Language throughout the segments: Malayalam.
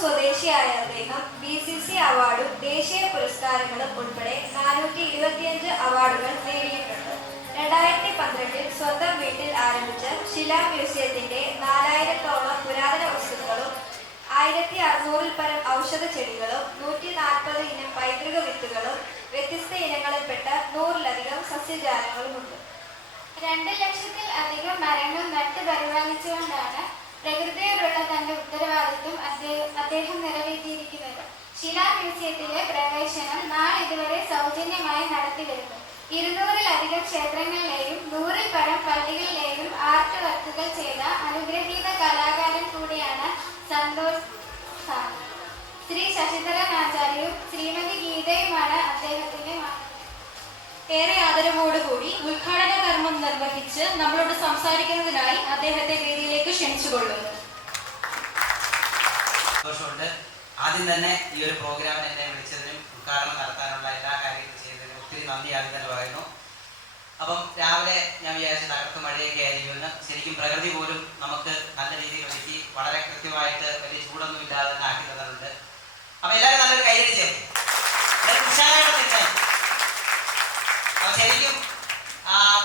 സ്വദേശിയായ അദ്ദേഹം BCC അവാർഡും ദേശീയ പുരസ്കാരങ്ങളും ഉൾപ്പെടെ 425 അവാർഡുകൾ നേടിയിട്ടുണ്ട്. 2012 സ്വന്തം വീട്ടിൽ ആരംഭിച്ച ശിലാ മ്യൂസിയത്തിന്റെ 4000-ഓളം പുരാതന വസ്തുക്കളും 1600-ൽ പരം ഔഷധ ചെടികളും 140 ഇനം പൈതൃക വിത്തുകളും വ്യത്യസ്ത ഇനങ്ങളിൽപ്പെട്ട 100-ലധികം സസ്യജാലങ്ങളുമുണ്ട്. 2 ലക്ഷത്തിലധികം മരങ്ങൾ നട്ട് പരിപാലിച്ചുകൊണ്ടാണ് പ്രകൃതിയോടുള്ള തന്റെ ഉത്തരവാദിത്വം അദ്ദേഹം നിറവേറ്റിയിരിക്കുന്നത്. ശിലാ മ്യൂസിയത്തിലെ പ്രവേശനം നാളിതുവരെ സൗജന്യമായി നടത്തിവരുന്നു. 200-ലധികം ക്ഷേത്രങ്ങളിലെയും 100-ൽ പരം പള്ളികളിലെയും ആർട്ട് വർക്കുകൾ ചെയ്ത അനുഗ്രഹീത കലാകാരൻ കൂടിയാണ് സന്തോഷ് സാർ. ശ്രീ ശശിധരൻ ആചാര്യയും ശ്രീമതി ഗീതയുമാണ് അദ്ദേഹത്തിന്റെ മകൾ. ഏറെ ആദരവോടുകൂടി ഉദ്ഘാടന കർമ്മം നിർവഹിച്ച് നമ്മളോട് സംസാരിക്കുന്നതിനായി അദ്ദേഹത്തെ വേദിയിലേക്ക് ക്ഷണിച്ചുകൊള്ളുന്നു. സന്തോഷമുണ്ട്. ആദ്യം തന്നെ ഈ ഒരു പ്രോഗ്രാമിന് എന്നെ വിളിച്ചതിനും ഉദ്ഘാടനം നടത്താനുള്ള എല്ലാ കാര്യങ്ങളും ചെയ്തതിനും ഒത്തിരി നന്ദി ആദ്യം തന്നെ പറയുന്നു. അപ്പം രാവിലെ ഞാൻ വിചാരിച്ച തകർത്ത് മഴയൊക്കെ ആയിരിക്കുമെന്ന്. ശരിക്കും പ്രകൃതി പോലും നമുക്ക് നല്ല രീതിയിൽ ഒരുക്കി വളരെ കൃത്യമായിട്ട് വലിയ ചൂടൊന്നും ഇല്ലാതെ തന്നെ ആക്കി തന്നിട്ടുണ്ട്. അപ്പം എല്ലാവരും നല്ലൊരു കൈയടിച്ചേ, വിശാലമായിട്ട് നിന്നേ. അപ്പം ശരിക്കും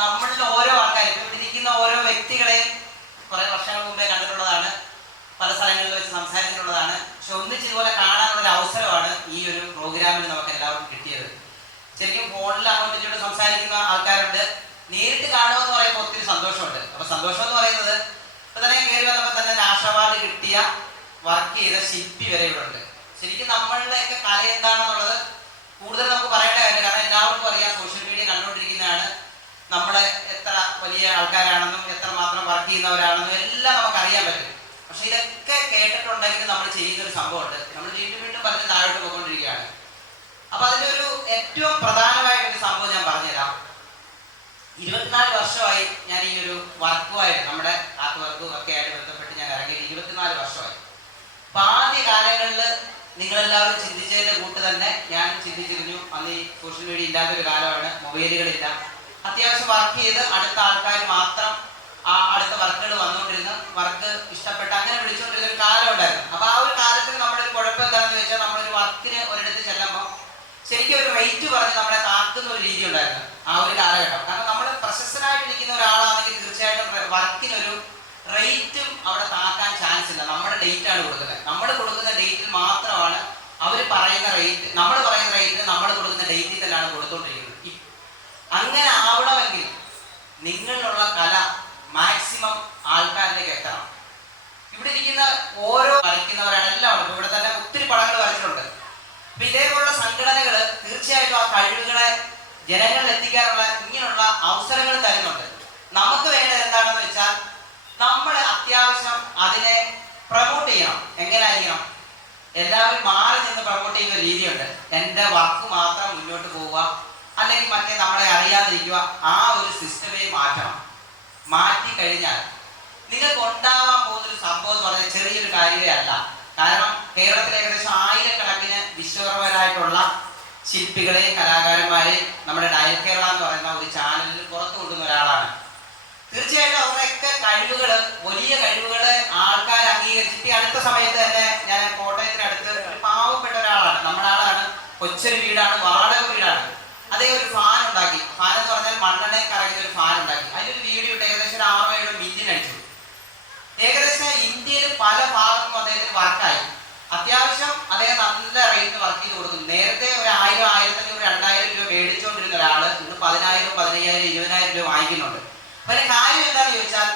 നമ്മളിൽ ഓരോ ആൾക്കാരും ഇവിടെ ഇരിക്കുന്ന ഓരോ വ്യക്തികളെയും കുറേ വർഷങ്ങൾ മുമ്പേ കണ്ടിട്ടുള്ളതാണ്, പല സ്ഥലങ്ങളിൽ വെച്ച് സംസാരിച്ചിട്ടുള്ളതാണ്. പക്ഷെ ഒന്നിച്ച് ഇതുപോലെ കാണാനുള്ള അവസരമാണ് ഈ ഒരു പ്രോഗ്രാമിൽ നമുക്ക് എല്ലാവർക്കും കിട്ടിയത്. ശരിക്കും ഫോണിൽ അങ്ങോട്ടും ഇങ്ങോട്ടും സംസാരിക്കുന്ന ആൾക്കാരുണ്ട്, നേരിട്ട് കാണുമെന്ന് പറയുമ്പോൾ ഒത്തിരി സന്തോഷമുണ്ട്. അപ്പൊ സന്തോഷം എന്ന് പറയുന്നത് ഇപ്പൊ തന്നെ കയറി വന്നപ്പോൾ തന്നെ നാഷണൽ അവാർഡ് കിട്ടിയ വർക്ക് ചെയ്ത ശില്പി വരെ ഇവിടെ ഉണ്ട്. ശരിക്കും നമ്മളുടെയൊക്കെ കല എന്താണെന്നുള്ളത് കൂടുതൽ നമുക്ക് പറയേണ്ട കാര്യം, കാരണം എല്ലാവർക്കും അറിയാം, സോഷ്യൽ മീഡിയ കണ്ടുകൊണ്ടിരിക്കുന്നതാണ്, നമ്മളെ എത്ര വലിയ ആൾക്കാരാണെന്നും എത്ര മാത്രം വർക്ക് ചെയ്യുന്നവരാണെന്നും എല്ലാം നമുക്ക് അറിയാൻ പറ്റും. പക്ഷെ ഇതൊക്കെ കേട്ടിട്ടുണ്ടെങ്കിൽ നമ്മൾ ചെയ്യുന്നൊരു സംഭവമുണ്ട്, നമ്മൾ വീണ്ടും വീണ്ടും പറഞ്ഞ് താഴോട്ട് പോയിക്കൊണ്ടിരിക്കുകയാണ്. അപ്പൊ അതിൻ്റെ ഒരു ഏറ്റവും പ്രധാനമായിട്ടൊരു സംഭവം ഞാൻ പറഞ്ഞുതരാം. 24 വർഷമായി ഞാൻ ഈ ഒരു വർക്കുമായിട്ട്, നമ്മുടെ ആർട്ട് വർക്കും ഒക്കെ ആയിട്ട് ബന്ധപ്പെട്ട് ഞാൻ ഇറങ്ങിയിട്ട് 24 വർഷമായി. അപ്പൊ ആദ്യ കാലങ്ങളിൽ നിങ്ങളെല്ലാവരും ചിന്തിച്ചതിൻ്റെ കൂട്ട് തന്നെ ഞാൻ ചിന്തിച്ചിരുന്നു. അന്ന് ഈ സോഷ്യൽ മീഡിയ ഇല്ലാത്തൊരു കാലമാണ്, മൊബൈലുകളില്ല. അത്യാവശ്യം വർക്ക് ചെയ്ത് അടുത്ത ആൾക്കാർ മാത്രം അടുത്ത വർക്കുകൾ വന്നുകൊണ്ടിരുന്നു, വർക്ക് ഇഷ്ടപ്പെട്ട് അങ്ങനെ വിളിച്ചുകൊണ്ടിരുന്ന ഒരു കാലം ഉണ്ടായിരുന്നു. അപ്പൊ ആ ഒരു കാലത്തിൽ നമ്മുടെ ഒരു കുഴപ്പം എന്താണെന്ന് വെച്ചാൽ, നമ്മളൊരു വർക്കിന് ഒരിടത്ത് ചെല്ലുമ്പോൾ ശരിക്കും ഒരു റേറ്റ് പറഞ്ഞ് നമ്മളെ താക്കുന്ന ഒരു രീതി ഉണ്ടായിരുന്നു ആ ഒരു കാലഘട്ടം. കാരണം നമ്മൾ പ്രശസ്തനായിട്ടിരിക്കുന്ന ഒരാളാണെങ്കിൽ തീർച്ചയായിട്ടും വർക്കിനൊരു റേറ്റും അവിടെ താക്കാൻ ചാൻസ് ഇല്ല. നമ്മുടെ ഡേറ്റ് ആണ് കൊടുക്കുന്നത്, നമ്മൾ കൊടുക്കുന്ന ഡേറ്റിൽ മാത്രമാണ് അവർ പറയുന്ന റേറ്റ്, നമ്മൾ പറയുന്ന റേറ്റിന് നമ്മൾ കൊടുക്കുന്ന ഡേറ്റിൽ തന്നെയാണ് കൊടുത്തോണ്ടിരിക്കുന്നത്. അങ്ങനെ ആവണമെങ്കിൽ നിങ്ങളിലുള്ള കല മാക്സിമം ആൾക്കാരിലേക്ക് എത്തണം. ഇവിടെ ഇരിക്കുന്ന ഓരോ വരയ്ക്കുന്നവരാണ് എല്ലാവരും. ഇവിടെ തന്നെ ഒത്തിരി പടങ്ങൾ വരച്ചിട്ടുണ്ട്. അപ്പൊ ഇതേപോലുള്ള സംഘടനകൾ തീർച്ചയായിട്ടും ആ കഴിവുകളെ ജനങ്ങളിൽ എത്തിക്കാനുള്ള ഇങ്ങനെയുള്ള അവസരങ്ങൾ തരുന്നുണ്ട്. നമുക്ക് വേണ്ടത് എന്താണെന്ന് വെച്ചാൽ, നമ്മൾ അത്യാവശ്യം അതിനെ പ്രൊമോട്ട് ചെയ്യണം. എങ്ങനെയായിരിക്കണം? എല്ലാവരും മാറി നിന്ന് പ്രൊമോട്ട് ചെയ്യുന്ന ഒരു രീതിയുണ്ട്. എൻ്റെ വർക്ക് മാത്രം മുന്നോട്ട് പോവുക, അല്ലെങ്കിൽ മറ്റേ നമ്മളെ അറിയാതിരിക്കുക. ആ ഒരു സിസ്റ്റമേ മാറ്റണം. മാറ്റി കഴിഞ്ഞാൽ നിങ്ങൾക്ക് ഉണ്ടാവാൻ പോകുന്നൊരു സംഭവം എന്ന് പറഞ്ഞാൽ ചെറിയൊരു കാര്യമേ അല്ല. കാരണം കേരളത്തിൽ ഏകദേശം 1000-കണക്കിന് വിശ്വകർമ്മരായിട്ടുള്ള ശില്പികളെയും കലാകാരന്മാരെയും നമ്മുടെ ഡയൽ കേരള എന്ന് പറയുന്ന ഒരു ചാനലിൽ പുറത്തു കൊണ്ടുവന്ന ഒരാളാണ്. തീർച്ചയായിട്ടും അവരുടെയൊക്കെ കഴിവുകൾ, വലിയ കഴിവുകളെ ആൾക്കാർ അംഗീകരിച്ചിട്ട് അടുത്ത സമയത്ത് തന്നെ ഞാൻ കോട്ടയത്തിനടുത്ത് ഒരു പാവപ്പെട്ട ഒരാളാണ്, നമ്മുടെ ആളാണ്, കൊച്ചൊരു വീടാണ്, വാടക വീടാണ്. അതേ ഒരു ഫാൻ ഉണ്ടാക്കി. ഫാൻ എന്ന് പറഞ്ഞാൽ മണ്ണെണ്ണയിൽ കറങ്ങുന്ന ഒരു ഫാൻ ഉണ്ടാക്കി. അതിലൊരു വീഡിയോ ഇട്ട് ഏകദേശം ഒരു 6-7 മില്യൺ അടിച്ചു. ഏകദേശം ഇന്ത്യയിൽ പല ഭാഗത്തും അദ്ദേഹത്തിന് വർക്കായി. അത്യാവശ്യം അദ്ദേഹം നല്ല റേറ്റിന് വർക്ക് ചെയ്ത് കൊടുക്കുന്നു. നേരത്തെ ഒരു 1000, 1500, 2000 രൂപ മേടിച്ചുകൊണ്ടിരുന്ന ഒരാള് ഇന്ന് 10,000, 15,000, 20,000 രൂപ വാങ്ങിക്കുന്നുണ്ട്. അപ്പൊ കാര്യം എന്താണെന്ന് ചോദിച്ചാൽ,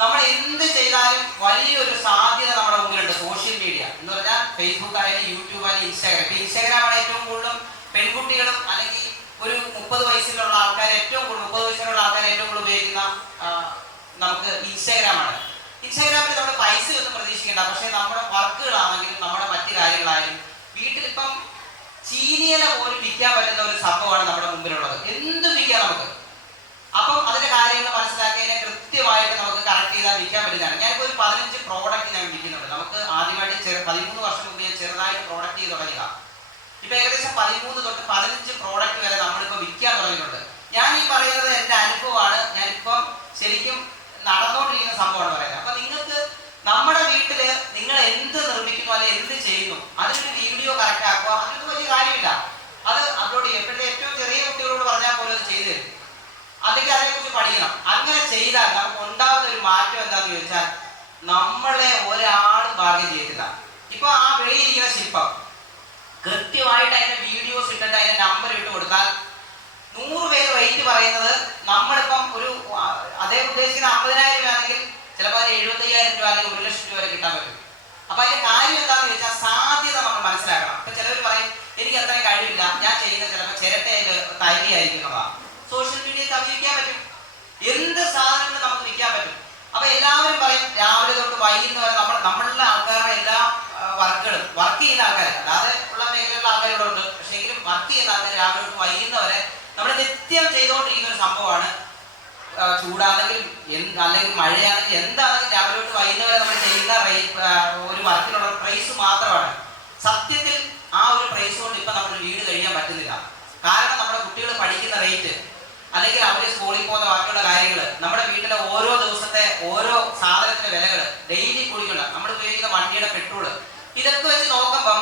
നമ്മൾ എന്ത് ചെയ്താലും വലിയൊരു സാധ്യത നമ്മുടെ മുമ്പിലുണ്ട്. സോഷ്യൽ മീഡിയ എന്ന് പറഞ്ഞാൽ ഫേസ്ബുക്ക് ആയാലും യൂട്യൂബ് ആയാലും ഇൻസ്റ്റാഗ്രാം. ഇപ്പൊ ഇൻസ്റ്റാഗ്രാമാണ് ഏറ്റവും കൂടുതലും പെൺകുട്ടികളും അല്ലെങ്കിൽ ഒരു 30 വയസ്സിലുള്ള ആൾക്കാർ ഏറ്റവും കൂടുതൽ, 30 വയസ്സിലുള്ള ആൾക്കാർ ഏറ്റവും കൂടുതൽ ഉപയോഗിക്കുന്ന നമുക്ക് ഇൻസ്റ്റാഗ്രാമാണ്. ഇൻസ്റ്റാഗ്രാമിൽ നമ്മൾ പൈസ ഒന്നും പ്രതീക്ഷിക്കേണ്ട. പക്ഷെ നമ്മുടെ വർക്കുകളാണെങ്കിലും നമ്മുടെ മറ്റു കാര്യങ്ങളായാലും വീട്ടിലിപ്പം ചീനിയില പോലും വിൽക്കാൻ പറ്റുന്ന ഒരു സംഭവമാണ് നമ്മുടെ മുമ്പിലുള്ളത്. എന്തും വിൽക്കാം നമുക്ക്. അപ്പം അതിന്റെ കാര്യങ്ങൾ മനസ്സിലാക്കിയതിനെ കൃത്യമായിട്ട് നമുക്ക് കറക്റ്റ് ചെയ്താൽ വിൽക്കാൻ പറ്റുന്നതാണ്. ഞാനിപ്പോൾ ഒരു 15 പ്രോഡക്റ്റ് ഞാൻ വിൽക്കുന്നുണ്ട്. നമുക്ക് ആദ്യമായിട്ട് 13 വർഷം മുമ്പ് ഞാൻ ചെറുതായിട്ട് പ്രോഡക്റ്റ് ചെയ്ത് തുടങ്ങിയതാണ്. ഇപ്പൊ ഏകദേശം 13 തൊട്ട് 15 പ്രോഡക്റ്റ് വരെ നമ്മളിപ്പോൾ വിൽക്കാൻ തുടങ്ങിയിട്ടുണ്ട്. ഞാൻ ഈ പറയുന്നത് എൻ്റെ അനുഭവമാണ്. ഞാനിപ്പം ശരിക്കും നടന്നുകൊണ്ടിരിക്കുന്ന സംഭവമാണ് പറയുന്നത്. അപ്പൊ നിങ്ങൾക്ക് നമ്മുടെ വീട്ടില് നിങ്ങൾ എന്ത് നിർമ്മിക്കുന്നു, അല്ലെങ്കിൽ എന്ത് ചെയ്യുന്നു അതിനൊരു വീഡിയോ കറക്റ്റ് ആക്കുക. അതിനൊന്നും വലിയ കാര്യമില്ല. അത് അപ്ലോഡ് ചെയ്യും. ഇപ്പോഴത്തെ ഏറ്റവും ചെറിയ കുട്ടികളോട് പറഞ്ഞാൽ പോലും അത് ചെയ്തു തരും. അതൊക്കെ അതിനെക്കുറിച്ച് പഠിക്കണം. അങ്ങനെ ചെയ്താൽ നമുക്ക് ഉണ്ടാകുന്ന ഒരു മാറ്റം എന്താണെന്ന് ചോദിച്ചാൽ നമ്മളെ ഒരാളും ഭാഗ്യം ചെയ്തില്ല. ഇപ്പൊ ആ വെളിയിരിക്കുന്ന ശില്പം കൃത്യമായിട്ട് അതിന്റെ വീഡിയോസ് ഇട്ടിട്ട് അതിന്റെ നമ്പർ ഇട്ട് കൊടുത്താൽ 100 പേര് റേറ്റ് പറയുന്നത് നമ്മളിപ്പം ഒരു അദ്ദേഹം ഉദ്ദേശിക്കുന്ന 50,000 രൂപ ആണെങ്കിൽ ചിലപ്പോൾ 75,000 രൂപ അല്ലെങ്കിൽ 1 ലക്ഷം രൂപ വരെ കിട്ടാൻ പറ്റും. അപ്പൊ അതിന്റെ കാര്യം എന്താണെന്ന് ചോദിച്ചാൽ സാധ്യത നമ്മൾ മനസ്സിലാക്കണം. ഇപ്പൊ ചിലവർ പറയും എനിക്ക് അത്രയും കഴിവില്ല, ഞാൻ ചെയ്യുന്ന ചിലപ്പോൾ ചിരട്ടയിൽ തൈരിയായിരിക്കും എന്നുള്ളതാണ്. സോഷ്യൽ മീഡിയയിൽ അഭിനയിക്കാൻ പറ്റും, എന്ത് സാധനങ്ങളും നമുക്ക് വിൽക്കാൻ പറ്റും. അപ്പൊ എല്ലാവരും പറയും രാവിലെ തൊട്ട് വൈകുന്നവരെ നമ്മളുടെ ആൾക്കാരുടെ എല്ലാ വർക്കുകളും വർക്ക് ചെയ്യുന്ന ആൾക്കാർ, അല്ലാതെ ഉള്ള മേഖലയിലുള്ള ആൾക്കാരിവിടെ ഉണ്ട്. പക്ഷെ എങ്കിലും വർക്ക് ചെയ്യുന്ന ആൾക്കാർ രാവിലെ തൊട്ട് വൈകുന്നവരെ നമ്മൾ നിത്യം ചെയ്തുകൊണ്ടിരിക്കുന്ന ഒരു സംഭവമാണ്. ചൂടാണെങ്കിലും അല്ലെങ്കിൽ മഴയാണെങ്കിലും എന്താണെങ്കിലും രാവിലെ തൊട്ട് വൈകുന്നവരെ നമ്മൾ ചെയ്യുന്ന ഒരു വർക്കിനുള്ള പ്രൈസ് മാത്രമാണ്. സത്യത്തിൽ ആ ഒരു പ്രൈസ് കൊണ്ട് ഇപ്പൊ നമ്മുടെ വീട് കഴിയാൻ പറ്റുന്നില്ല. കാരണം നമ്മുടെ കുട്ടികൾ പഠിക്കുന്ന റേറ്റ് അല്ലെങ്കിൽ അവർ സ്കൂളിൽ പോകുന്ന ബാക്കിയുള്ള കാര്യങ്ങൾ, നമ്മുടെ വീട്ടിലെ ഓരോ ദിവസത്തെ ഓരോ സാധനത്തിന്റെ വിലകൾ, ഡെയിലി കുടിക്കുന്ന നമ്മൾ ഉപയോഗിക്കുന്ന വണ്ടിയുടെ പെട്രോള്, ഇതൊക്കെ വെച്ച് നോക്കുമ്പം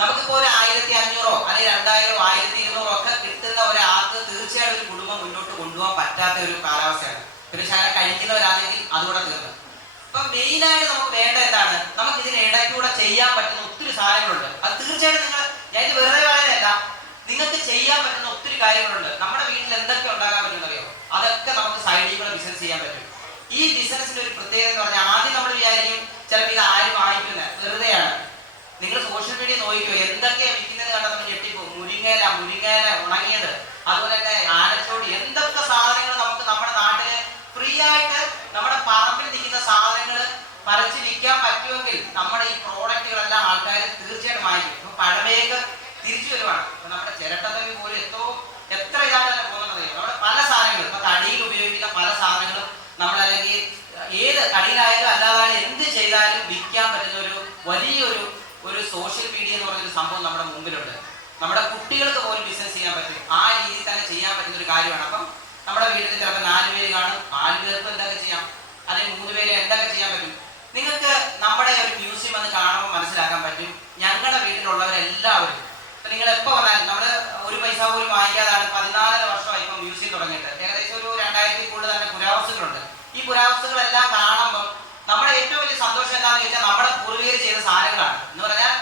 നമുക്കിപ്പോൾ ഒരു 1,500 അല്ലെങ്കിൽ 2,000 1,200 ഒക്കെ കിട്ടുന്ന ഒരാൾക്ക് തീർച്ചയായിട്ടും ഒരു കുടുംബം മുന്നോട്ട് കൊണ്ടുപോകാൻ പറ്റാത്ത ഒരു കാലാവസ്ഥയാണ്. പിന്നെ ശാല കഴിക്കുന്നവരാണെങ്കിൽ അതുകൂടെ തീർന്നു. അപ്പൊ മെയിനായിട്ട് നമുക്ക് വേണ്ട എന്താണ്, നമുക്ക് ഇതിന് ഇടയ്ക്കൂടെ ചെയ്യാൻ പറ്റുന്ന ഒത്തിരി സാധനങ്ങളുണ്ട്. അത് തീർച്ചയായിട്ടും ഞാൻ ഇത് വെറുതെ പറയുന്നതല്ല, നിങ്ങൾക്ക് ചെയ്യാൻ പറ്റുന്ന ഒത്തിരി കാര്യങ്ങളുണ്ട്. നമ്മുടെ വീട്ടിൽ എന്തൊക്കെ ഉണ്ടാക്കാൻ പറ്റുമെന്നറിയോ? അതൊക്കെ നമുക്ക് സൈഡിൽ കൂടെ ബിസിനസ് ചെയ്യാൻ പറ്റും. ഈ ബിസിനസിന്റെ ഒരു പ്രത്യേകത എന്ന് പറഞ്ഞാൽ ആദ്യം നമ്മൾ വിചാരിക്കും ചിലപ്പോൾ ഇത് ആരും വാങ്ങിക്കുന്നത് വെറുതെയാണ്. നിങ്ങൾ സോഷ്യൽ മീഡിയ നോക്കിക്കോ, എന്തൊക്കെയാണ് വിൽക്കുന്നത് കണ്ടാൽ നമ്മൾ ഞെട്ടിപ്പോകും. മുരിങ്ങയില ഉണങ്ങിയത്, അതുപോലെ തന്നെ ആനച്ചോടി, എന്തൊക്കെ സാധനങ്ങൾ നമുക്ക് നമ്മുടെ നാട്ടില് ഫ്രീ ആയിട്ട് നമ്മുടെ പറമ്പിൽ നിൽക്കുന്ന സാധനങ്ങൾ പറിച്ച് വിൽക്കാൻ പറ്റുമെങ്കിൽ നമ്മുടെ ഈ പ്രോഡക്റ്റുകളെല്ലാം ആൾക്കാർ തീർച്ചയായിട്ടും വാങ്ങിക്കും. ഇപ്പൊ പഴമയൊക്കെ തിരിച്ചു വരുവാണ്. ഇപ്പൊ നമ്മുടെ ചിരട്ടത്തവി പോലും എത്ര ഇതായിട്ട് പോകുന്നത്. നമ്മുടെ പല സാധനങ്ങളും ഇപ്പൊ തടിയിൽ ഉപയോഗിക്കുന്ന പല സാധനങ്ങളും നമ്മളല്ലെങ്കിൽ ഏത് തടിയിലായാലും അല്ലാതായാലും എന്ത് ചെയ്താലും വിൽക്കാൻ പറ്റുന്ന ഒരു വലിയൊരു സോഷ്യൽ മീഡിയ എന്ന് പറഞ്ഞൊരു സംഭവം നമ്മുടെ മുമ്പിലുണ്ട്. നമ്മുടെ കുട്ടികൾക്ക് പോലും ബിസിനസ് ചെയ്യാൻ പറ്റും. ആ രീതിയിൽ തന്നെ ചെയ്യാൻ പറ്റുന്ന ഒരു കാര്യമാണ്. അപ്പം നമ്മുടെ വീട്ടിൽ ചിലപ്പോൾ 4 പേര് കാണും, 4 പേർക്ക് എന്തൊക്കെ ചെയ്യാം, അല്ലെങ്കിൽ 3 പേര് എന്തൊക്കെ ചെയ്യാൻ പറ്റും. നിങ്ങൾക്ക് നമ്മുടെ ഒരു മ്യൂസിയം വന്ന് കാണുമ്പോൾ മനസ്സിലാക്കാൻ പറ്റും. ഞങ്ങളുടെ വീട്ടിലുള്ളവരെല്ലാവരും ഇപ്പൊ നിങ്ങൾ എപ്പോൾ വന്നാലും നമ്മൾ ഒരു പൈസ പോലും വാങ്ങിക്കാതാണ് 14 വർഷമായി ഇപ്പം മ്യൂസിയം തുടങ്ങിയിട്ട്. ഏകദേശം ഒരു 2000 കൂടുതൽ തന്നെ പുരാവസ്തുക്കളുണ്ട്. ഈ പുരാവസ്തുക്കളെല്ലാം കാണുമ്പോൾ നമ്മുടെ ഏറ്റവും വലിയ സന്തോഷം എന്താണെന്ന് ചോദിച്ചാൽ നമ്മുടെ പൂർവികർ ചെയ്ത സാധനങ്ങളാണ്. എന്ന് പറഞ്ഞാൽ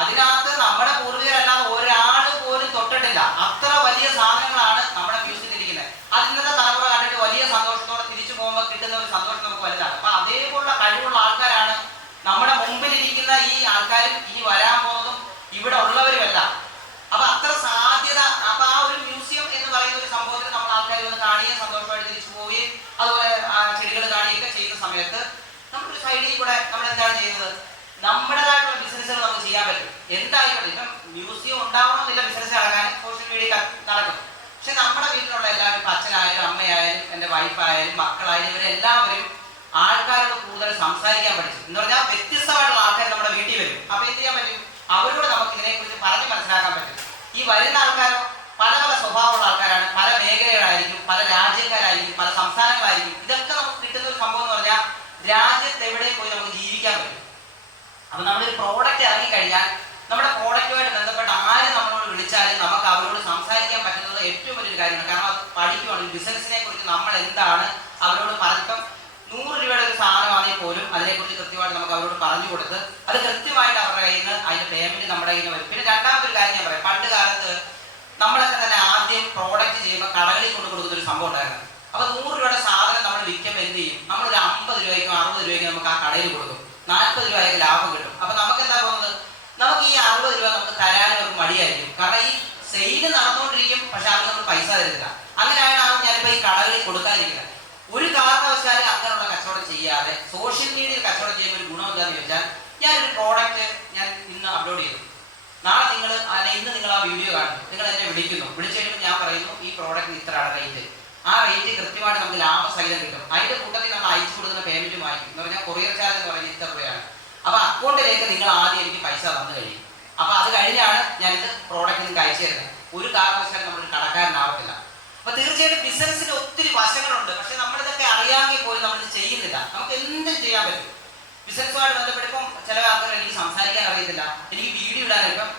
അതിനകത്ത് നമ്മുടെ പൂർവികരല്ലാതെ ഒരാൾ പോലും തൊട്ടിട്ടില്ല. അത്ര വലിയ സാധനങ്ങളാണ് നമ്മുടെ മ്യൂസിയത്തിൽ ഇരിക്കുന്നത്. അത് ഇന്നത്തെ തലമുറ കണ്ടിട്ട് വലിയ സന്തോഷത്തോടെ തിരിച്ചു പോകുമ്പോൾ കിട്ടുന്ന ഒരു സന്തോഷം നമുക്ക് വലുതാണ്. അപ്പൊ അതേപോലുള്ള കഴിവുള്ള ആൾക്കാരാണ് നമ്മുടെ മുമ്പിലിരിക്കുന്ന ഈ ആൾക്കാരും ഈ വരാൻ പോകുന്നതും ഇവിടെ ഉള്ളവരുമല്ല. അപ്പൊ അത്ര സാധ്യത. അപ്പൊ ആ ഒരു മ്യൂസിയം എന്ന് പറയുന്ന ഒരു സംഭവത്തിൽ നമ്മൾ ആൾക്കാർ വന്ന് കാണുകയും സന്തോഷമായിട്ട് തിരിച്ചു പോവുകയും അതുപോലെ ചെടികൾ കാണുകയൊക്കെ ചെയ്യുന്ന സമയത്ത് നമ്മളൊരു സൈഡിൽ കൂടെ നമ്മൾ എന്താണ് ചെയ്യുന്നത്, നമ്മുടേതായിട്ടുള്ള ബിസിനസ്സുകൾ നമുക്ക് ചെയ്യാൻ പറ്റും. എന്തായിക്കോട്ടെ, ഇപ്പം മ്യൂസിയം ഉണ്ടാവണമെന്നില്ല ബിസിനസ് നടക്കാൻ, സോഷ്യൽ മീഡിയ നടക്കും. പക്ഷെ നമ്മുടെ വീട്ടിലുള്ള എല്ലാവരും, ഇപ്പം അച്ഛനായാലും അമ്മയായാലും എൻ്റെ വൈഫായാലും മക്കളായാലും ഇവരെല്ലാവരും ആൾക്കാരോട് കൂടുതൽ സംസാരിക്കാൻ പഠിച്ചു. എന്ന് പറഞ്ഞാൽ വ്യത്യസ്തമായിട്ടുള്ള ആൾക്കാർ നമ്മുടെ വീട്ടിൽ വരും. അപ്പൊ എന്ത് ചെയ്യാൻ പറ്റും, അവരോട് നമുക്ക് ഇതിനെക്കുറിച്ച് പറഞ്ഞ് മനസ്സിലാക്കാൻ പറ്റും. ഈ വരുന്ന ആൾക്കാരോ പല പല സ്വഭാവമുള്ള ആൾക്കാരാണ്, പല മേഖലകളായിരിക്കും, പല രാജ്യക്കാരായിരിക്കും, പല സംസ്ഥാനങ്ങളായിരിക്കും. ഇതൊക്കെ നമുക്ക് കിട്ടുന്ന ഒരു സംഭവം എന്ന് പറഞ്ഞാൽ രാജ്യത്ത് എവിടെയും പോയി നമുക്ക് ജീവിക്കാൻ പറ്റും. അപ്പൊ നമ്മളൊരു പ്രോഡക്റ്റ് ഇറങ്ങിക്കഴിഞ്ഞാൽ നമ്മുടെ പ്രോഡക്റ്റുമായിട്ട് ബന്ധപ്പെട്ട ആര് നമ്മളോട് വിളിച്ചാലും നമുക്ക് അവരോട് സംസാരിക്കാൻ പറ്റുന്നത് ഏറ്റവും വലിയൊരു കാര്യമാണ്. കാരണം അത് പഠിക്കുവാണ്. ബിസിനസിനെ കുറിച്ച് നമ്മൾ എന്താണ് അവരോട് പറഞ്ഞിപ്പം 100 രൂപയുടെ ഒരു സാധനമാണെങ്കിൽ പോലും അതിനെക്കുറിച്ച് കൃത്യമായിട്ട് നമുക്ക് അവരോട് പറഞ്ഞു കൊടുത്ത് അത് കൃത്യമായിട്ട് അവരുടെ കയ്യിൽ നിന്ന് അതിന്റെ പേയ്മെന്റ് നമ്മുടെ കയ്യിൽ നിന്ന് വരും. പിന്നെ രണ്ടാമത്തെ ഒരു കാര്യം ഞാൻ പറയാം, പണ്ട് കാലത്ത് നമ്മളൊക്കെ തന്നെ ആദ്യം പ്രോഡക്റ്റ് ചെയ്യുമ്പോൾ കടകളിൽ കൊണ്ട് കൊടുക്കുന്ന ഒരു സംഭവം ഉണ്ടായിരുന്നു. അപ്പൊ 100 രൂപയുടെ സാധനം നമ്മൾ വിൽക്കുമ്പോൾ എന്ത് ചെയ്യും, നമ്മളൊരു 50 രൂപയ്ക്കും 60 രൂപയ്ക്കും നമുക്ക് ആ കടയിൽ കൊടുക്കും. 40 രൂപയ്ക്ക് ലാഭം കിട്ടും. അപ്പൊ നമുക്ക് എന്താ പോകുന്നത്, നമുക്ക് ഈ 60 രൂപ നമുക്ക് തരാനും നമുക്ക് മടിയായിരിക്കും. കാരണം ഈ സെയില് നടന്നുകൊണ്ടിരിക്കും, പക്ഷെ അത് നമ്മൾ പൈസ തരുന്നില്ല. അങ്ങനെയാണ് ഞാനിപ്പോ ഈ കടകളിൽ കൊടുക്കാതിരിക്കുന്നത്. ഒരു കാരണവശാലും അങ്ങനെയുള്ള കച്ചവടം ചെയ്യാതെ സോഷ്യൽ മീഡിയയിൽ കച്ചവടം ചെയ്യുമ്പോൾ ഒരു ഗുണം എന്താണെന്ന് ചോദിച്ചാൽ, ഞാനൊരു പ്രോഡക്റ്റ് ഞാൻ ഇന്ന് അപ്ലോഡ് ചെയ്തു, നാളെ നിങ്ങൾ ഇന്ന് നിങ്ങൾ ആ വീഡിയോ കാണുന്നു, നിങ്ങൾ എന്നെ വിളിക്കുന്നു, വിളിച്ചു കഴിയുമ്പോൾ ഞാൻ പറയുന്നു ഈ പ്രോഡക്റ്റിന് ഇത്രയാണ് റേറ്റ്. ആ റേറ്റ് കൃത്യമായിട്ട് നമുക്ക് ലാഭസഹിതം കിട്ടും. അതിന്റെ കൂട്ടത്തിൽ നമ്മൾ അയച്ചു കൊടുക്കുന്ന പേയ്മെന്റ് വാങ്ങിക്കും. എന്ന് പറഞ്ഞാൽ കൊറിയർ ചാർജ് എന്ന് പറയുന്നത് ഇത്ര രൂപയാണ്. അപ്പൊ അക്കൗണ്ടിലേക്ക് നിങ്ങൾ ആദ്യം എനിക്ക് പൈസ തന്നു കഴിയും. അപ്പൊ അത് കഴിഞ്ഞാണ് ഞാനിത് പ്രോഡക്റ്റ് നിങ്ങൾക്ക് അയച്ചു തരുന്നത്. ഒരു കാരണവശാലും നമ്മളൊരു കടക്കാരനാവത്തില്ല. അപ്പൊ തീർച്ചയായിട്ടും ബിസിനസ്സിന് ഒത്തിരി വശങ്ങളുണ്ട്. പക്ഷെ നമ്മളിതൊക്കെ അറിയാമെങ്കിൽ പോലും നമ്മളിത് ചെയ്യുന്നില്ല. നമുക്ക് എന്തും ചെയ്യാൻ പറ്റും. ബിസിനസ്സുമായിട്ട് ബന്ധപ്പെട്ട് ഇപ്പം ചില ആൾക്കാർ എനിക്ക് സംസാരിക്കാൻ അറിയത്തില്ല, എനിക്ക് വീഡിയോ ഇടാൻ. ഇപ്പം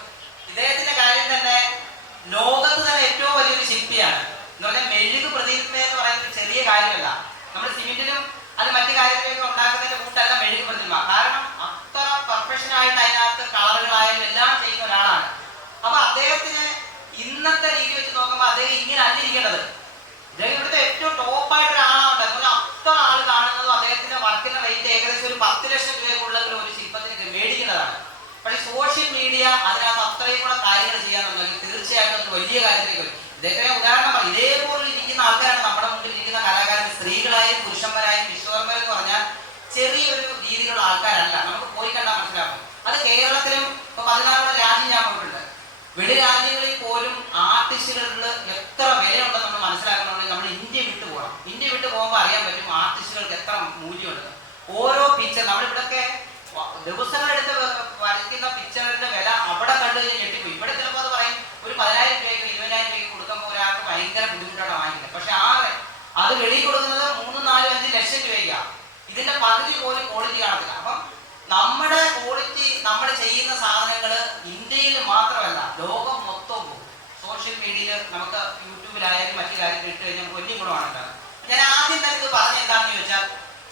ഇദ്ദേഹത്തിന്റെ കാര്യം തന്നെ ലോകത്ത് തന്നെ ഏറ്റവും വലിയൊരു ശില്പിയാണ് എന്ന് പറഞ്ഞാൽ മെഴുക് പ്രതിമ എന്ന് പറയുന്നത് ചെറിയ കാര്യമല്ല. നമ്മൾ സിമെന്റിലും അത് മറ്റു കാര്യത്തിലൊക്കെ ഉണ്ടാക്കുന്നതിന്റെ കൂട്ടല്ല മെഴുക് പ്രതിമ. കാരണം അത്ര പെർഫെക്ഷൻ ആയിട്ട് അതിനകത്ത് കളറുകളായാലും എല്ലാം ചെയ്യുന്ന ഒരാളാണ്. അപ്പൊ അദ്ദേഹത്തിന് ഇന്നത്തെ രീതി വെച്ച് നോക്കുമ്പോൾ അദ്ദേഹം ഇങ്ങനെ അല്ലിരിക്കേണ്ടത്. അദ്ദേഹം ഇവിടുത്തെ ഏറ്റവും ടോപ്പായിട്ട് ഒരാളാണ്. അതുപോലെ അത്ര ആൾ കാണുന്നതും അദ്ദേഹത്തിന്റെ വർക്കിന്റെ റേറ്റ് ഏകദേശം ഒരു 10 ലക്ഷം രൂപയ്ക്കുള്ളെങ്കിലും ഒരു ശില്പത്തിന് മേടിക്കുന്നതാണ്. പക്ഷെ സോഷ്യൽ മീഡിയ അതിനകത്ത് അത്രയും കൂടെ കാര്യങ്ങൾ ചെയ്യാന്നുണ്ടെങ്കിൽ തീർച്ചയായിട്ടും അത് വലിയ കാര്യത്തിലേക്ക് വരും. ഇദ്ദേഹത്തെ ഉദാഹരണം പറയും, ഇതേപോലെ ഇരിക്കുന്ന ആൾക്കാരാണ് നമ്മുടെ മുമ്പിൽ ഇരിക്കുന്ന കലാകാരൻ. സ്ത്രീകളായും പുരുഷന്മാരായും വിശ്വകർമ്മരെന്ന് പറഞ്ഞാൽ ചെറിയൊരു രീതിയിലുള്ള ആൾക്കാരല്ല. നമുക്ക് പോയി കണ്ടാൽ മനസ്സിലാക്കും. അത് കേരളത്തിലും ഇപ്പൊ 16 രാജ്യം ഞാൻ പോയിട്ടുണ്ട്. വെളി രാജ്യങ്ങളിൽ പോലും ആർട്ടിസ്റ്റുകളിൽ എത്ര വിലയുണ്ടെന്ന് നമ്മൾ മനസ്സിലാക്കണമെങ്കിൽ നമ്മൾ ഇന്ത്യ വിട്ടു പോകണം. ഇന്ത്യ വിട്ടു പോകുമ്പോൾ അറിയാൻ പറ്റും ആർട്ടിസ്റ്റുകൾക്ക് എത്ര മൂല്യമുണ്ട്. ഓരോ പിക്ചർ നമ്മളിവിടൊക്കെ ദിവസങ്ങളെടുത്ത് വരയ്ക്കുന്ന പിക്ചറിന്റെ വില അവിടെ കണ്ടു കഴിഞ്ഞാൽ ഞെട്ടിപ്പോയി. ഇവിടെ ചിലപ്പോൾ അത് പറയും ഒരു 10,000 രൂപയ്ക്ക് 20,000 രൂപയ്ക്ക് കൊടുക്കുമ്പോൾ ഒരാൾക്ക് ഭയങ്കര ബുദ്ധിമുട്ടാണ് വാങ്ങിക്കുന്നത്. പക്ഷെ അത് വെളിയിൽ കൊടുക്കുന്നത് 3, 4, 5 ലക്ഷം രൂപയ്ക്കാണ്. ഇതിന്റെ പകുതി പോലും ക്വാളിറ്റി കാണത്തില്ല. അപ്പം നമ്മുടെ ക്വാളിറ്റി നമ്മൾ ചെയ്യുന്ന സാധനങ്ങൾ ഇന്ത്യയിൽ മാത്രമല്ല ലോകം മൊത്തം പോകും. സോഷ്യൽ മീഡിയയിൽ നമുക്ക് യൂട്യൂബിലായാലും മറ്റു കാര്യത്തിൽ ഇട്ട് കഴിഞ്ഞാൽ വലിയ ഗുണമാണ്. ഞാൻ ആദ്യം തന്നെ ഇത് പറഞ്ഞ എന്താണെന്ന് ചോദിച്ചാൽ,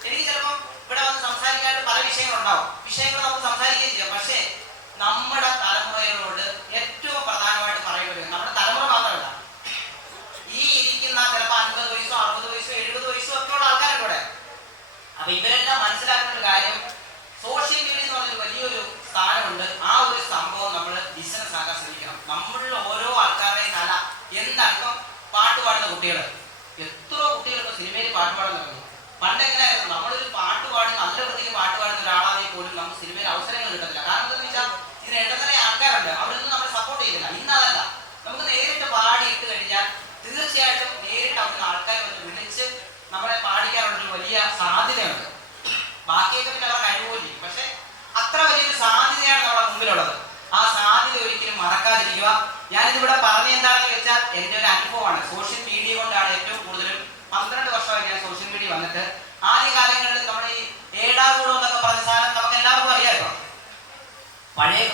എനിക്ക് ചിലപ്പം ഇവിടെ വന്ന് സംസാരിക്കാനായിട്ട് പല വിഷയങ്ങളുണ്ടാവും. വിഷയങ്ങൾ നമുക്ക് സംസാരിക്കുകയും ചെയ്യാം. പക്ഷേ നമ്മുടെ തലമുറയോട് ഏറ്റവും പ്രധാനമായിട്ട് പറയുന്നത്, നമ്മുടെ തലമുറ മാത്രമല്ല, ഈ ഇരിക്കുന്ന ചിലപ്പോൾ 50 വയസ്സോ 60 വയസ്സോ 70 വയസ്സോ ഒക്കെയുള്ള ആൾക്കാരുടെ കൂടെ. അപ്പൊ ഇവരെല്ലാം മനസ്സിലാക്കുന്ന ഒരു കാര്യം, സോഷ്യൽ മീഡിയ എന്ന് പറഞ്ഞൊരു വലിയൊരു സ്ഥാനമുണ്ട്. ആ ഒരു സംഭവം നമ്മൾ ബിസിനസ് ആക്കാൻ ശ്രമിക്കണം. നമ്മളിൽ ഓരോ ആൾക്കാരുടെയും കല എന്താണ്. ഇപ്പം പാട്ട് പാടുന്ന കുട്ടികൾ, എത്രയോ കുട്ടികൾക്ക് സിനിമയിൽ പാട്ട് പാടാൻ തുടങ്ങി. പണ്ടെങ്ങനെയായിരുന്നു, നമ്മളൊരു പാട്ട് പാടി നല്ല വൃത്തിക്ക് പാട്ട് പാടുന്ന ഒരാളാണെങ്കിൽ പോലും നമുക്ക് സിനിമയിൽ അവസരങ്ങൾ കിട്ടത്തില്ല. കാരണം എന്താണെന്ന് വെച്ചാൽ ഇതിന് എണ്ണത്തന്നെ ആൾക്കാരുണ്ട്, അവരൊന്നും നമ്മൾ സപ്പോർട്ട് ചെയ്തില്ല. ഇന്നതല്ല, നമുക്ക് നേരിട്ട് പാടിയിട്ട് കഴിഞ്ഞാൽ തീർച്ചയായിട്ടും നേരിട്ട് അവിടുന്ന് ആൾക്കാർ വന്ന് വിളിച്ച് നമ്മളെ പാടിക്കാനുള്ളൊരു വലിയ സാധ്യതയുണ്ട്. ബാക്കിയൊക്കെ പിന്നെ അവർ കഴിവുകയും ചെയ്യും. പക്ഷെ അത്ര വലിയൊരു സാധ്യതയാണ് നമ്മുടെ മുമ്പിലുള്ളത്. ആ സാധ്യത ഒരിക്കലും മറക്കാതിരിക്കുക. ഞാനിതിവിടെ പറഞ്ഞ എന്താണെന്ന് വെച്ചാൽ എൻ്റെ ഒരു അനുഭവമാണ്. സോഷ്യൽ മീഡിയ കൊണ്ടാണ് ഏറ്റവും കൂടുതലും 12 വർഷമായി ഞാൻ സോഷ്യൽ മീഡിയ വന്നിട്ട്. ആദ്യ കാലങ്ങളിൽ നമ്മുടെ ഈ ഏടാകൂടം എന്നൊക്കെ പറഞ്ഞ സാധനം നമുക്ക് എല്ലാവർക്കും അറിയാമല്ലോ.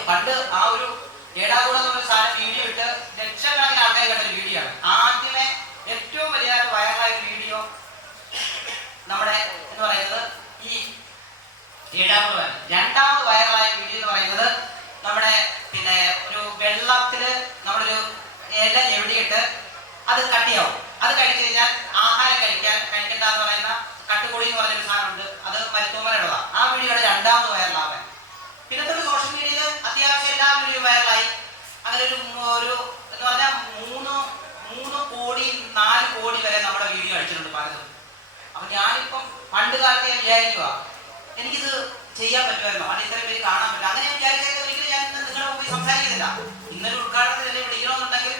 പണ്ട് ആ ഒരു ഏടാകൂടം എന്നൊരു സാധനം വീഡിയോ ഇട്ട് ലക്ഷക്കണക്കിന് ആൾക്കാർ കണ്ടൊരു വീഡിയോ ആണ്. ആദ്യമേ ഏറ്റവും വലിയതായിട്ട് വൈറലായ ഒരു വീഡിയോ നമ്മുടെ എന്ന് പറയുന്നത് ഈ ഏടാകൂടമാണ്. രണ്ടാമത് വൈറലായ വീഡിയോ എന്ന് പറയുന്നത് നമ്മുടെ പിന്നെ ഒരു വെള്ളത്തില് നമ്മളൊരു ഇല ഞെവിടിയിട്ട് അത് കട്ടിയാവും. അത് കഴിച്ചു കഴിഞ്ഞാൽ ആഹാരം കഴിക്കണ്ട എന്ന് പറയുന്ന കട്ടുകൊടി എന്ന് പറഞ്ഞൊരു സാധനമുണ്ട്. അത് മരുത്തുമരയുള്ളതാണ്. ആ വീഡിയോയുടെ രണ്ടാമത് വൈറലാവാൻ. പിന്നത്തെ സോഷ്യൽ മീഡിയയിൽ അത്യാവശ്യം എല്ലാ വീഡിയോ വൈറലായി. അങ്ങനെ ഒരു എന്ന് പറഞ്ഞാൽ 3 കോടി 4 കോടി വരെ നമ്മുടെ വീഡിയോ അടിച്ചിട്ടുണ്ട് പലതും. അപ്പൊ ഞാനിപ്പം പണ്ട് കാലത്ത് ഞാൻ വിചാരിക്കുക എനിക്കിത് ചെയ്യാൻ പറ്റുമായിരുന്നോ, അത് ഇത്രയും പേര് കാണാൻ പറ്റും, അങ്ങനെ വിചാരിച്ചാൽ ഒരിക്കലും ഞാൻ നിങ്ങളുടെ മുമ്പിൽ സംസാരിക്കുന്നില്ല. ഇന്നൊരു ഉദ്ഘാടനത്തിൽ വിളിക്കണമെന്നുണ്ടെങ്കിൽ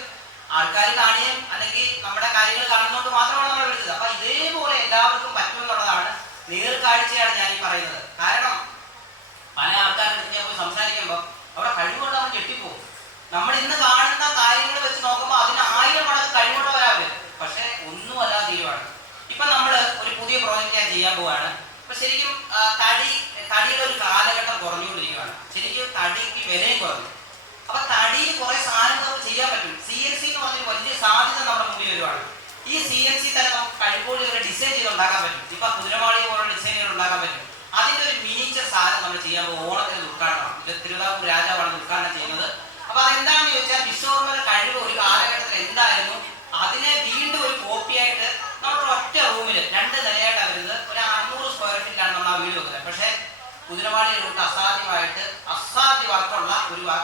ആൾക്കാർ കാണുകയും അല്ലെങ്കിൽ നമ്മുടെ കാര്യങ്ങൾ കാണുന്നതുകൊണ്ട് മാത്രമാണ് നമ്മൾ വിളിച്ചത്. അപ്പൊ ഇതേപോലെ എല്ലാവർക്കും പറ്റുമെന്നുള്ളതാണ്, നേർക്കാഴ്ചയാണ് ഞാൻ ഈ പറയുന്നത്. കാരണം പല ആൾക്കാരുടെ ഞാൻ പോയി സംസാരിക്കുമ്പോൾ അവിടെ കഴിവുള്ളവൻ ഞെട്ടിപ്പോകും. നമ്മൾ ഇന്ന് കാണുന്ന കാര്യങ്ങൾ വെച്ച് നോക്കുമ്പോൾ അതിന് 1000 മടങ്ങ് കഴിവുള്ളവരാവര്, പക്ഷെ ഒന്നുമല്ല തീരുവാണ്. ഇപ്പൊ നമ്മൾ ഒരു പുതിയ പ്രോജക്റ്റ് ഞാൻ ചെയ്യാൻ പോവാണ്. അപ്പൊ ശരിക്കും തടിയുടെ ഒരു കാലഘട്ടം കുറഞ്ഞുകൊണ്ടിരിക്കുകയാണ്. ശരിക്കും തടിക്ക് വിലയും കുറഞ്ഞു. അപ്പൊ തടിയിൽ കുറെ സാധനങ്ങൾ നമുക്ക് ചെയ്യാൻ പറ്റും. CNC എന്ന് പറഞ്ഞൊരു വലിയ സാധ്യത നമ്മുടെ മുമ്പിൽ വരുവാണ്. ഈ CNC തന്നെ നമുക്ക് കഴിവുകൾ ഡിസൈൻ ചെയ്ത് ഉണ്ടാക്കാൻ പറ്റും. ഇപ്പൊ കുതിരമാളി പോലുള്ള ഡിസൈനുകൾ ഉണ്ടാക്കാൻ പറ്റും. അതിന്റെ ഒരു മിനിച്ചർ സാധനം നമ്മൾ ചെയ്യാൻ പോകും. ഓണത്തിന് ഉദ്ഘാടനം, തിരുവിതാംകൂർ രാജാവാണ് ഉദ്ഘാടനം ചെയ്യുന്നത്. അപ്പൊ അതെന്താണെന്ന് ചോദിച്ചാൽ വിശ്വകർമ്മയുടെ കഴിവ് ഒരു കാലഘട്ടത്തിൽ എന്തായിരുന്നു, അതിനെ വീണ്ടും ഒരു കോപ്പിയായിട്ട് നമ്മൾ ഒറ്റ റൂമിൽ 2 നിലയായിട്ടാണ് വരുന്നത്. ഒരു 600 സ്ക്വയർ ഫീറ്റിലാണ് നമ്മൾ ആ വീട് വെക്കുന്നത്. പക്ഷെ കുതിരമാളിയിലോട്ട് അസാധ്യ വർക്കുള്ള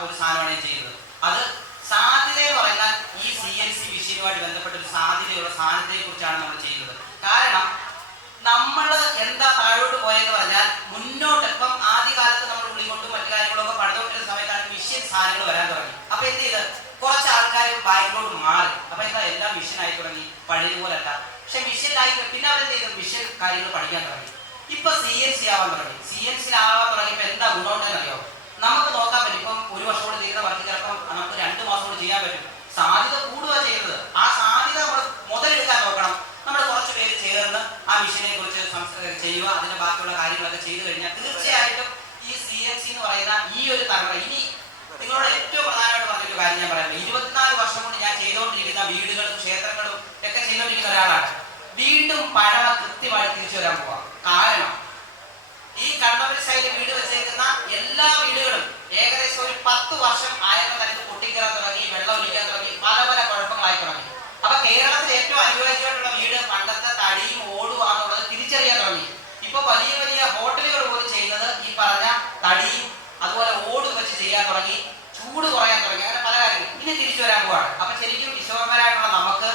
ഒരു സാധനമാണ് ഞാൻ ചെയ്യുന്നത്. അത് സാധ്യത എന്ന് പറഞ്ഞാൽ ഈ CNC മെഷീനുമായിട്ട് ബന്ധപ്പെട്ട ഒരു സാധ്യതയുള്ള സാധനത്തെ കുറിച്ചാണ് നമ്മൾ ചെയ്യുന്നത്. കാരണം നമ്മൾ എന്താ താഴോട്ട് പോയെന്ന് പറഞ്ഞാൽ മുന്നോട്ട് ഇപ്പം ആദ്യകാലത്ത് നമ്മൾ ഉള്ളിക്കൊണ്ടും മറ്റു കാര്യങ്ങളൊക്കെ പഠിച്ചുകൊണ്ടിരുന്ന സമയത്താണ് മിഷ്യൻ സാധനങ്ങൾ വരാൻ തുടങ്ങി. അപ്പൊ എന്ത് ചെയ്ത് കുറച്ച് ആൾക്കാർ ബാക്കിലോട്ട് മാറി. അപ്പൊ എന്താ എല്ലാം മിഷ്യൻ ആയി തുടങ്ങി, പഴയതുപോലല്ല. പക്ഷെ മിഷ്യനായി പിന്നെ അവരെന്ത് ചെയ്തു, മിഷ്യൻ കാര്യങ്ങൾ പഠിക്കാൻ തുടങ്ങി. ഇപ്പൊ CNC ആവാൻ തുടങ്ങി. CNC ആവാൻ തുടങ്ങിയപ്പോൾ എന്താ ഗുണമുണ്ടെന്ന് അറിയോ, നമുക്ക് നോക്കാൻ പറ്റും. ഇപ്പം 1 വർഷം കൊണ്ട് ചെയ്യുന്ന വർക്ക് ചിലപ്പം നമുക്ക് 2 മാസം കൊണ്ട് ചെയ്യാൻ പറ്റും. സാധ്യത കൂടുക ചെയ്യുന്നത്. ആ സാധ്യത നമ്മൾ മുതലെടുക്കാൻ നോക്കണം. നമ്മൾ കുറച്ച് പേര് ചേർന്ന് ആ മിഷനെ കുറിച്ച് ചെയ്യുക, അതിന്റെ ബാക്കിയുള്ള കാര്യങ്ങളൊക്കെ ചെയ്തു കഴിഞ്ഞാൽ തീർച്ചയായിട്ടും ഈ CNC എന്ന് പറയുന്ന ഈ ഒരു തലമുറ ഇനി നിങ്ങളോട് ഏറ്റവും പ്രധാനമായിട്ട് പറഞ്ഞൊരു കാര്യം ഞാൻ പറയാം. 24 വർഷം കൊണ്ട് ഞാൻ ചെയ്തുകൊണ്ടിരിക്കുന്ന വീടുകളും ക്ഷേത്രങ്ങളും ഒക്കെ ചെയ്തുകൊണ്ടിരിക്കുന്ന ഒരാളാണ്. വീണ്ടും പഴമ കൃത്യമായി തിരിച്ചു വരാൻ പോവാം. കാരണം ഈ കണ്ടംപററി സ്റ്റൈലിൽ വീട് വെച്ചേക്കുന്ന എല്ലാ വീടുകളും ഏകദേശം ഒരു 10 വർഷം ആയപ്പോൾ തന്നെ പൊട്ടിക്കറാൻ തുടങ്ങി, വെള്ളം ഒലിക്കാൻ തുടങ്ങി, പല പല കുഴപ്പങ്ങളായി തുടങ്ങി. അപ്പൊ കേരളത്തിൽ ഏറ്റവും അനുയോജ്യമായിട്ടുള്ള വീട് പണ്ടത്തെ തടിയും ഓടുവാന്നുള്ളത് തിരിച്ചറിയാൻ തുടങ്ങി. ഇപ്പൊ വലിയ വലിയ ഹോട്ടലുകൾ പോലും ചെയ്യുന്നത് ഈ പറഞ്ഞ തടിയും അതുപോലെ ഓടും വെച്ച് ചെയ്യാൻ തുടങ്ങി, ചൂട് കുറയാൻ തുടങ്ങി, അങ്ങനെ പല കാര്യങ്ങളും ഇനി തിരിച്ചു വരാൻ പോവാണ്. അപ്പൊ ശരിക്കും വിശ്വകർമ്മരായിട്ടുള്ള നമുക്ക്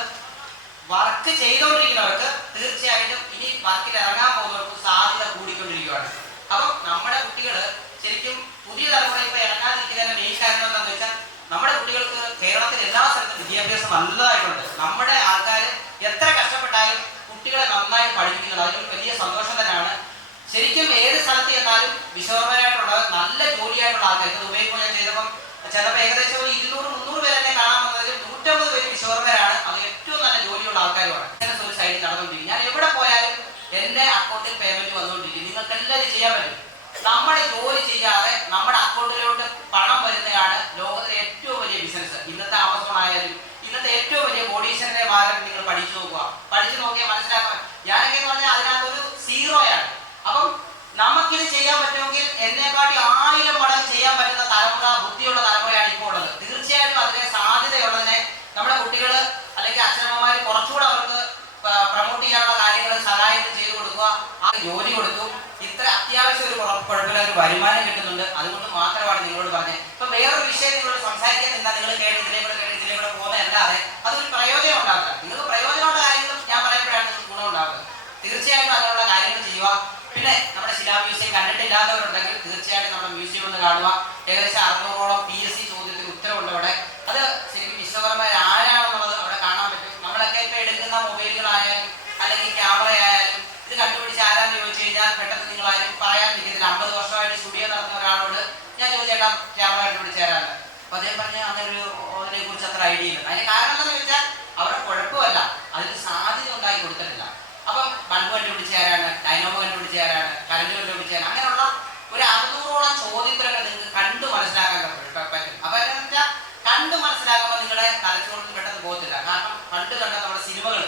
വർക്ക് ചെയ്തുകൊണ്ടിരിക്കുന്നവർക്ക് തീർച്ചയായിട്ടും ഇനി വർക്കിൽ ഇറങ്ങാൻ പോകുന്നവർക്ക് സാധ്യത കൂടിക്കൊണ്ടിരിക്കുകയാണ്. അപ്പം നമ്മുടെ കുട്ടികൾ ശരിക്കും പുതിയ തലമുറ ഇപ്പൊ ഇറങ്ങാതിരിക്കുന്നതിന്റെ മെയിൻ കാരണം എന്താണെന്ന് വെച്ചാൽ നമ്മുടെ കുട്ടികൾക്ക് കേരളത്തിൽ എല്ലാ സ്ഥലത്തും വിദ്യാഭ്യാസം നല്ലതായിട്ടുണ്ട്. നമ്മുടെ ആൾക്കാർ എത്ര കഷ്ടപ്പെട്ടാലും കുട്ടികളെ നന്നായിട്ട് പഠിപ്പിക്കുന്നത് അതിനൊരു വലിയ സന്തോഷം തന്നെയാണ്. ശരിക്കും ഏത് സ്ഥലത്ത് ചെന്നാലും വിശ്വകർമ്മരായിട്ടുള്ള നല്ല ജോലിയായിട്ടുള്ള ആൾക്കാർ ഇത് ഉപയോഗിക്കുമ്പോൾ ഞാൻ ചെയ്തപ്പം ചിലപ്പോൾ ഏകദേശം ഒരു 200-300 പേര് എന്നെ കാണാൻ വന്നതിൽ 150 പേര് വിശ്വകർമ്മരാണ്. അത് ഏറ്റവും നല്ല ജോലിയുള്ള ആൾക്കാരുമാണ്. ബിസിനസ് ഒരു സൈഡിൽ നടന്നുകൊണ്ടിരിക്കും. ഞാൻ എവിടെ പോയാലും എന്റെ അക്കൗണ്ടിൽ പേയ്മെന്റ് വന്നുകൊണ്ടിരിക്കും. നിങ്ങൾക്ക് എല്ലാവരും ചെയ്യാൻ പറ്റും. നമ്മുടെ ജോലി ചെയ്യാതെ നമ്മുടെ അക്കൗണ്ടിലോട്ട് പണം വരുന്നതാണ് ലോകത്തിലെ ഏറ്റവും വലിയ ബിസിനസ്. ഇന്നത്തെ ആമസോൺ ആയാലും ഇന്നത്തെ ഏറ്റവും വലിയ കോടീശ്വരന്റെ മാർഗം നിങ്ങൾ പഠിച്ചു നോക്കുക. പഠിച്ചു നോക്കിയാൽ മനസ്സിലാക്കാം. ഞാനൊക്കെ എന്ന് പറഞ്ഞാൽ അതിനകത്തൊരു സീറോയാണ്. അപ്പം നമുക്കിത് ചെയ്യാൻ പറ്റുമെങ്കിൽ എന്നെക്കാട്ടി 1000 മടങ്ങ് ചെയ്യാൻ പറ്റുന്ന തലമുറ, ബുദ്ധിയുള്ള തലമുറയാണ് ഇപ്പോൾ ഉള്ളത്. തീർച്ചയായിട്ടും അതിനെ സാധ്യതയുള്ളതിനെ നമ്മുടെ കുട്ടികൾ അല്ലെങ്കിൽ അച്ഛനമ്മമാർ കുറച്ചുകൂടെ അവർക്ക് പ്രൊമോട്ട് ചെയ്യാനുള്ള കാര്യങ്ങൾ സഹായം ചെയ്തു കൊടുക്കുക. ആ ജോലി കൊടുത്തു. ഇത്ര അത്യാവശ്യം ഒരു കുഴപ്പമില്ല ഒരു വരുമാനം കിട്ടുന്നുണ്ട്. അതുകൊണ്ട് മാത്രമാണ് നിങ്ങളോട് പറഞ്ഞത്. ഇപ്പൊ വേറൊരു വിഷയം നിങ്ങളോട് സംസാരിക്കാൻ നിന്നാൽ നിങ്ങൾ കേട്ട് ഇതിലേ കൂടെ പോകുന്നതല്ലാതെ അതൊരു പ്രയോജനം ഉണ്ടാക്കുക. നിങ്ങൾക്ക് പ്രയോജനമുള്ള കാര്യങ്ങളും ഞാൻ പറയുമ്പോഴാണ് നിങ്ങൾക്ക് ഗുണം ഉണ്ടാകുന്നത്. തീർച്ചയായിട്ടും അതിനുള്ള കാര്യങ്ങൾ ചെയ്യുക. പിന്നെ നമ്മുടെ ശിലാ മ്യൂസിയം കണ്ടിട്ടില്ലാത്തവരുണ്ടെങ്കിൽ തീർച്ചയായിട്ടും നമ്മുടെ മ്യൂസിയം ഒന്ന് കാണുക. ഏകദേശം 600ഓളം PSC ചോദ്യത്തിന് ഉത്തരവുണ്ട് അവിടെ. അത് ശരിക്കും വിശ്വകർമ്മർ ആരാണെന്നുള്ളത് അവിടെ കാണാൻ പറ്റും. നമ്മളൊക്കെ ഇപ്പൊ എടുക്കുന്ന മൊബൈലുകളായാലും അല്ലെങ്കിൽ ക്യാമറ ആയാലും ഇത് കണ്ടുപിടിച്ച് ആരാന്ന് ചോദിച്ചു കഴിഞ്ഞാൽ പെട്ടെന്ന് നിങ്ങളാരും പറയാൻ നിൽക്കത്തില്ല. 50 വർഷമായിട്ട് സ്റ്റുഡിയോ നടത്തുന്ന ഒരാളോട് ഞാൻ ചോദിച്ചേട്ടാ ക്യാമറ കണ്ടുപിടിച്ച് തരാമെന്ന്. അപ്പൊ അദ്ദേഹം പറഞ്ഞ അങ്ങനെ അതിനെ കുറിച്ച് അത്ര ഐഡിയ ഇല്ല. അതിന് കാരണം എന്താണെന്ന് വെച്ചാൽ അവരുടെ കുഴപ്പമല്ല, അതിന് സാധ്യത ഉണ്ടാക്കി കൊടുത്തിട്ടില്ല. അപ്പം ബൾബ് കണ്ടുപിടിച്ച് തരാണ്, ഡൈനോമോ കണ്ടുപിടിച്ച് തരാണ്, കറണ്ട് കണ്ടുപിടിച്ച് തരാൻ, അങ്ങനെയുള്ള ഒരു 600ഓളം ചോദ്യത്തിലൊക്കെ നിങ്ങൾക്ക് കണ്ടു മനസ്സിലാക്കാൻ പറ്റും. അപ്പൊ എന്താണെന്ന് വെച്ചാൽ കണ്ടു മനസ്സിലാക്കുമ്പോൾ നിങ്ങളുടെ തലച്ചോറിന് പെട്ടെന്ന് പോകത്തില്ല. കാരണം പണ്ട് കണ്ട നമ്മുടെ സിനിമകൾ,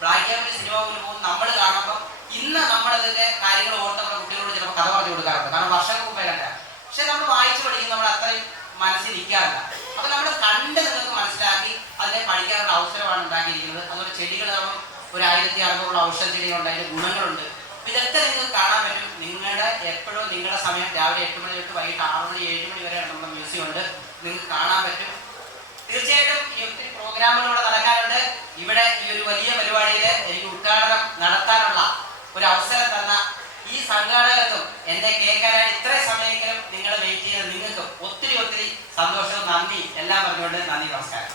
ബ്ലാക്ക് ആൻഡ് വൈറ്റ് സിനിമ പോലും പോകും നമ്മൾ കാണുമ്പോൾ ഇന്ന് നമ്മളതിന്റെ കാര്യങ്ങൾ ഓർത്ത് നമ്മുടെ കുട്ടികളോട് ചിലപ്പോൾ കഥ പറഞ്ഞു കൊടുക്കാറുണ്ട്. കാരണം വർഷങ്ങൾക്ക് മുമ്പേ കണ്ട. പക്ഷെ നമ്മൾ വായിച്ചു പഠിക്കും, നമ്മൾ അത്രയും മനസ്സിലിരിക്കാറില്ല. അപ്പൊ നമ്മൾ കണ്ട് നിങ്ങൾക്ക് മനസ്സിലാക്കി അതിനെ പഠിക്കാനുള്ള അവസരമാണ് ഉണ്ടാക്കിയിരിക്കുന്നത്. അതുപോലെ ചെടികൾ നമ്മൾ ഒരു 1600 ഔഷധ ചെടികളുണ്ട്, അതിന്റെ ഗുണങ്ങളുണ്ട്. ഇതൊക്കെ നിങ്ങൾക്ക് കാണാൻ പറ്റും. നിങ്ങളുടെ എപ്പോഴും നിങ്ങളുടെ സമയം രാവിലെ 8 മണി തൊട്ട് വൈകിട്ട് 6 മണി 7 മണി വരെയാണ് നമ്മുടെ മ്യൂസിയം ഉണ്ട്. നിങ്ങൾക്ക് കാണാൻ പറ്റും. തീർച്ചയായിട്ടും ഈ ഒത്തിരി പ്രോഗ്രാമുകളിലൂടെ നടക്കാറുണ്ട്. ഇവിടെ ഈ ഒരു വലിയ പരിപാടിയിൽ എനിക്ക് ഉദ്ഘാടനം നടത്താനുള്ള ഒരു അവസരം തന്ന ഈ സംഘാടകർക്കും എന്റെ കേൾക്കാനായി ഇത്രയും സമയമെങ്കിലും നിങ്ങൾ വെയിറ്റ് ചെയ്ത് നിങ്ങൾക്കും ഒത്തിരി ഒത്തിരി സന്തോഷവും നന്ദി എല്ലാം പറഞ്ഞുകൊണ്ട് നന്ദി, നമസ്കാരം.